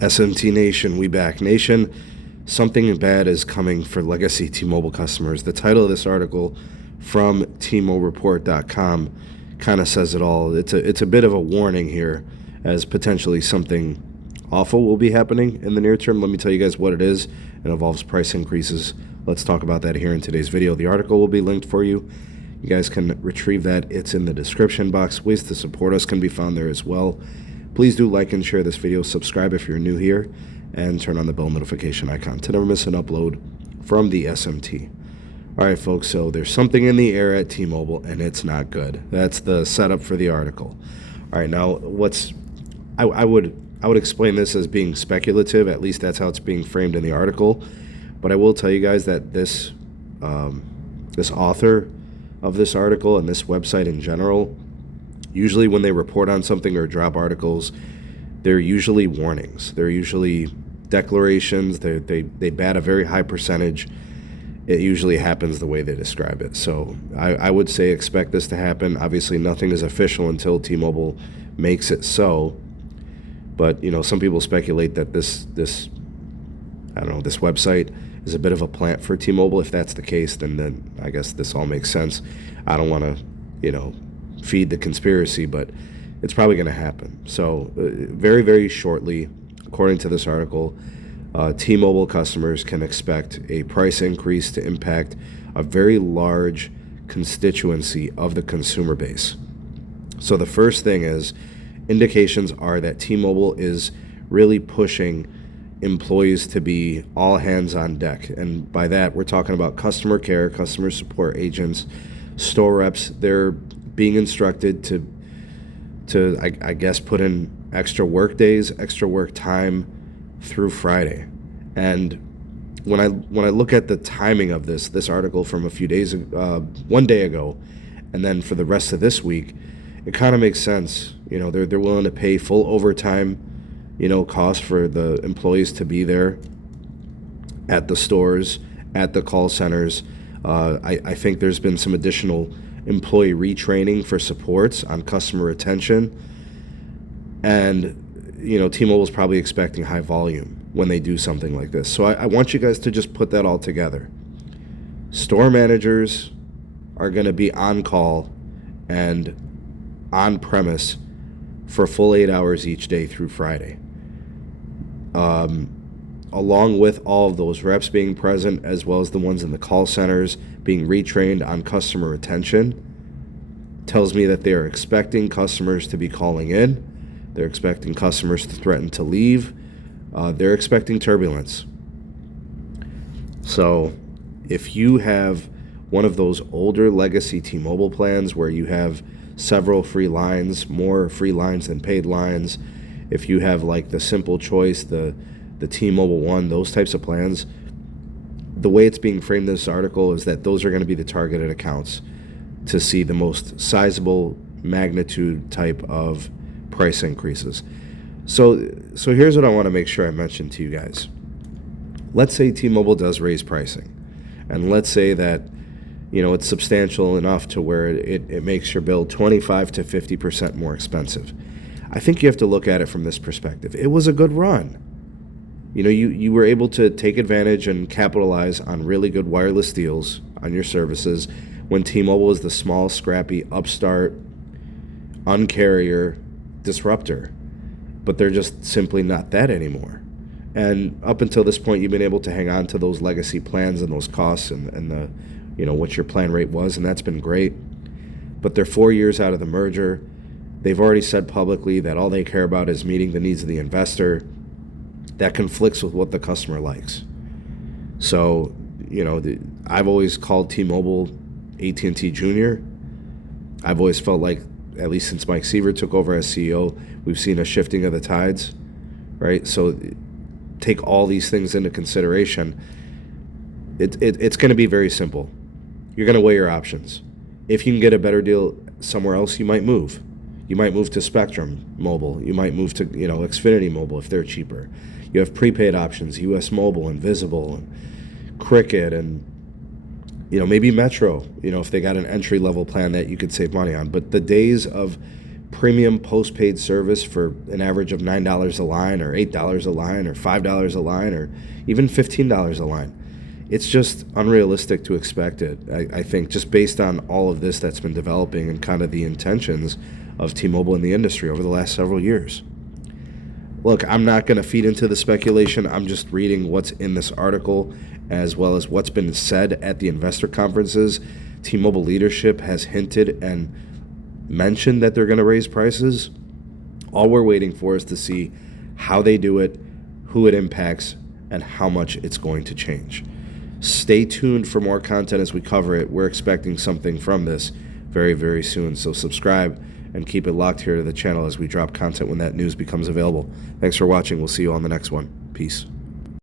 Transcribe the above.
SMT Nation, we back. Nation, something bad is coming for legacy T-Mobile customers. The title of this article from tmoreport.com kind of says it all. It's a bit of a warning here as potentially something awful will be happening in the near term. Let me tell you guys what it is. It involves price increases. Let's talk about that here in today's video. The article will be linked for you. You guys can retrieve that. It's in the description box. Ways to support us can be found there as well. Please do like and share this video. Subscribe if you're new here, and turn on the bell notification icon to never miss an upload from the SMT. All right, folks, so there's something in the air at T-Mobile, and it's not good. That's the setup for the article. All right, now I would explain this as being speculative. At least that's how it's being framed in the article. But I will tell you guys that this author of this article and this website in general, usually when they report on something or drop articles, they're usually warnings. They're usually declarations. They bat a very high percentage. It usually happens the way they describe it. So I would say expect this to happen. Obviously, nothing is official until T-Mobile makes it so. But, you know, some people speculate that this website is a bit of a plant for T-Mobile. If that's the case, then I guess this all makes sense. I don't want to, feed the conspiracy, but it's probably going to happen. So very, very shortly, according to this article, T-Mobile customers can expect a price increase to impact a very large constituency of the consumer base. So the first thing is, indications are that T-Mobile is really pushing employees to be all hands on deck. And by that, we're talking about customer care, customer support agents, store reps. They're being instructed to I guess, put in extra work days, extra work time through Friday. And when I look at the timing of this article from a few days, 1 day ago, and then for the rest of this week, it kind of makes sense. They're willing to pay full overtime, cost for the employees to be there at the stores, at the call centers. I think there's been some additional employee retraining for supports on customer retention. And, T-Mobile's probably expecting high volume when they do something like this. So I want you guys to just put that all together. Store managers are going to be on call and on premise for full 8 hours each day through Friday. Along with all of those reps being present, as well as the ones in the call centers being retrained on customer retention, tells me that they are expecting customers to be calling in. They're expecting customers to threaten to leave. They're expecting turbulence. So if you have one of those older legacy T-Mobile plans where you have several free lines, more free lines than paid lines, if you have like the Simple Choice, the T-Mobile One, those types of plans, the way it's being framed in this article is that those are going to be the targeted accounts to see the most sizable magnitude type of price increases. So here's what I want to make sure I mention to you guys. Let's say T-Mobile does raise pricing, and let's say that it's substantial enough to where it makes your bill 25 to 50% more expensive. I think you have to look at it from this perspective. It was a good run. You were able to take advantage and capitalize on really good wireless deals on your services when T-Mobile was the small, scrappy, upstart, uncarrier disruptor. But they're just simply not that anymore. And up until this point, you've been able to hang on to those legacy plans and those costs and the what your plan rate was, and that's been great. But they're 4 years out of the merger. They've already said publicly that all they care about is meeting the needs of the investor. That conflicts with what the customer likes. So, I've always called T-Mobile AT&T Junior. I've always felt like, at least since Mike Seaver took over as CEO, we've seen a shifting of the tides, right? So take all these things into consideration. It's going to be very simple. You're going to weigh your options. If you can get a better deal somewhere else, you might move. You might move to Spectrum Mobile. You might move to Xfinity Mobile if they're cheaper. You have prepaid options, US Mobile and Visible and Cricket and maybe Metro, if they got an entry-level plan that you could save money on. But the days of premium postpaid service for an average of $9 a line or $8 a line or $5 a line or even $15 a line. It's just unrealistic to expect it, I think, just based on all of this that's been developing and kind of the intentions of T-Mobile in the industry over the last several years. Look, I'm not going to feed into the speculation. I'm just reading what's in this article as well as what's been said at the investor conferences. T-Mobile leadership has hinted and mentioned that they're going to raise prices. All we're waiting for is to see how they do it, who it impacts, and how much it's going to change. Stay tuned for more content as we cover it. We're expecting something from this very, very soon. So subscribe and keep it locked here to the channel as we drop content when that news becomes available. Thanks for watching. We'll see you on the next one. Peace.